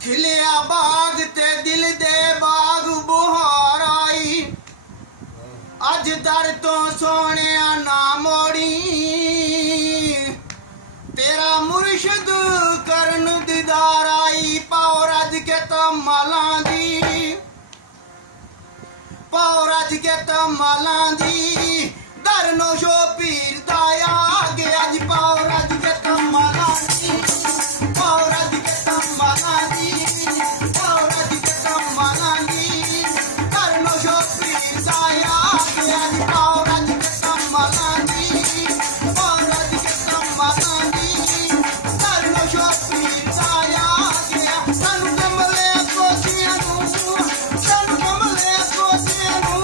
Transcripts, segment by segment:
खिलिया बाग ते दिल दे बाग बुहार आई अज दर तो सोने ना मोड़ी तेरा मुर्शद करन दीदार आई पाओ रज के तमाला दी पाओ रज के तमाला दी दर नो शो पीर दाया आगे अज पाओ रज के तमाला दी पाओ रज के तमाला दी पाओ रज के तमाला दी दर नो शो पीर दाया आगे अज पाओ रज के तमाला दी पाओ रज के तमाला दी दर नो शो पीर दाया आगे सन कमले कोसियां नू सन कमले कोसियां नू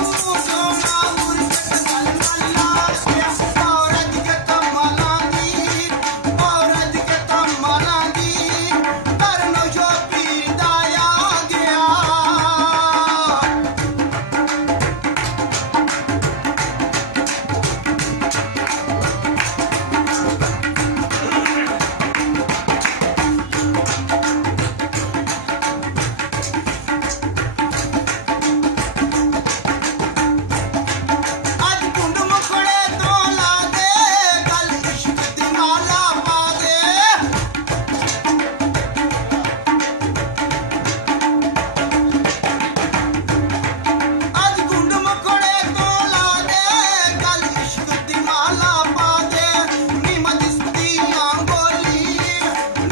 सोना मुर्शद गल्ला गया पाओ रज के तमाला दी पाओ रज के तमाला दी दर नो शो पीर दाया गया अज कुंड मुखड़े तो ला दे गल इश्क दी माला पा दे अज कुंड मुखड़े तो ला दे गल इश्क दी माला पा दे नी मजिस्तियां बोली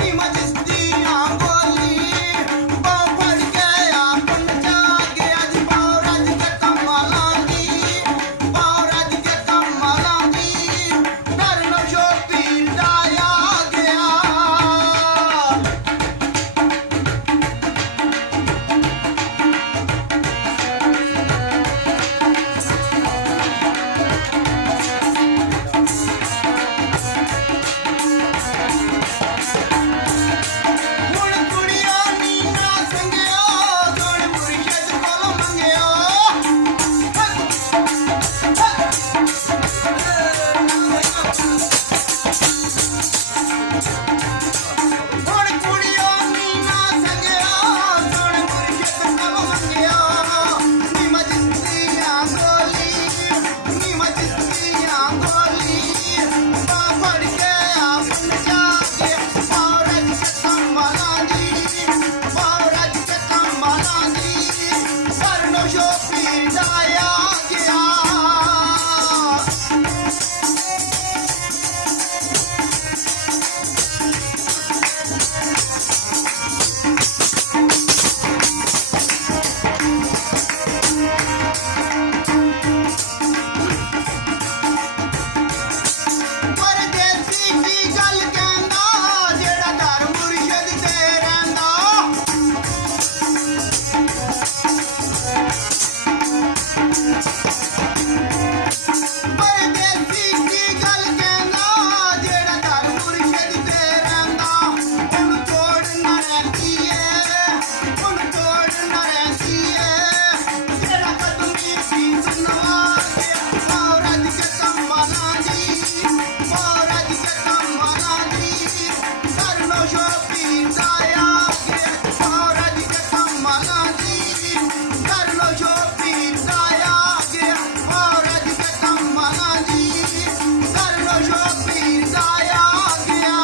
नी मजिस्तियां बोली बांह फड़ के आपन जागे अज पाओ रज के तमाला दी पाओ रज के तमाला दी डर नो शो पीर दाया गया हुण कुड़िया नी ना संगियो सोण मुर्शद कोलों मंगियो हुण कुड़िया नी ना संगियो सोण मुर्शद कोलों मंगियो नी मजिस्तियां गोली नी मजिस्तियां गोली बांह फड़ के आपन जागे पाओ रज के तमाला दी पाओ रज के तमाला दी दर नो शो पीर दाया गया परदेसी की गल कहंदा जेड़ा दर मुर्शद ते रहिंदा परदेसी की गल कहंदा जेड़ा दर मुर्शद ते रहिंदा हुण तोड़ ना रहिंदी ऐ हुण तोड़ ना रहिंदी ऐ जेड़ा कदमी पीस नवा के पाओ रज के तमाला दी पाओ रज के तमाला दी दर नो शो पीर दाया गया पाओ रज के तमाला दी दर नो शो पीर दाया गया पाओ रज के तमाला दी दर नो शो पीर दाया गया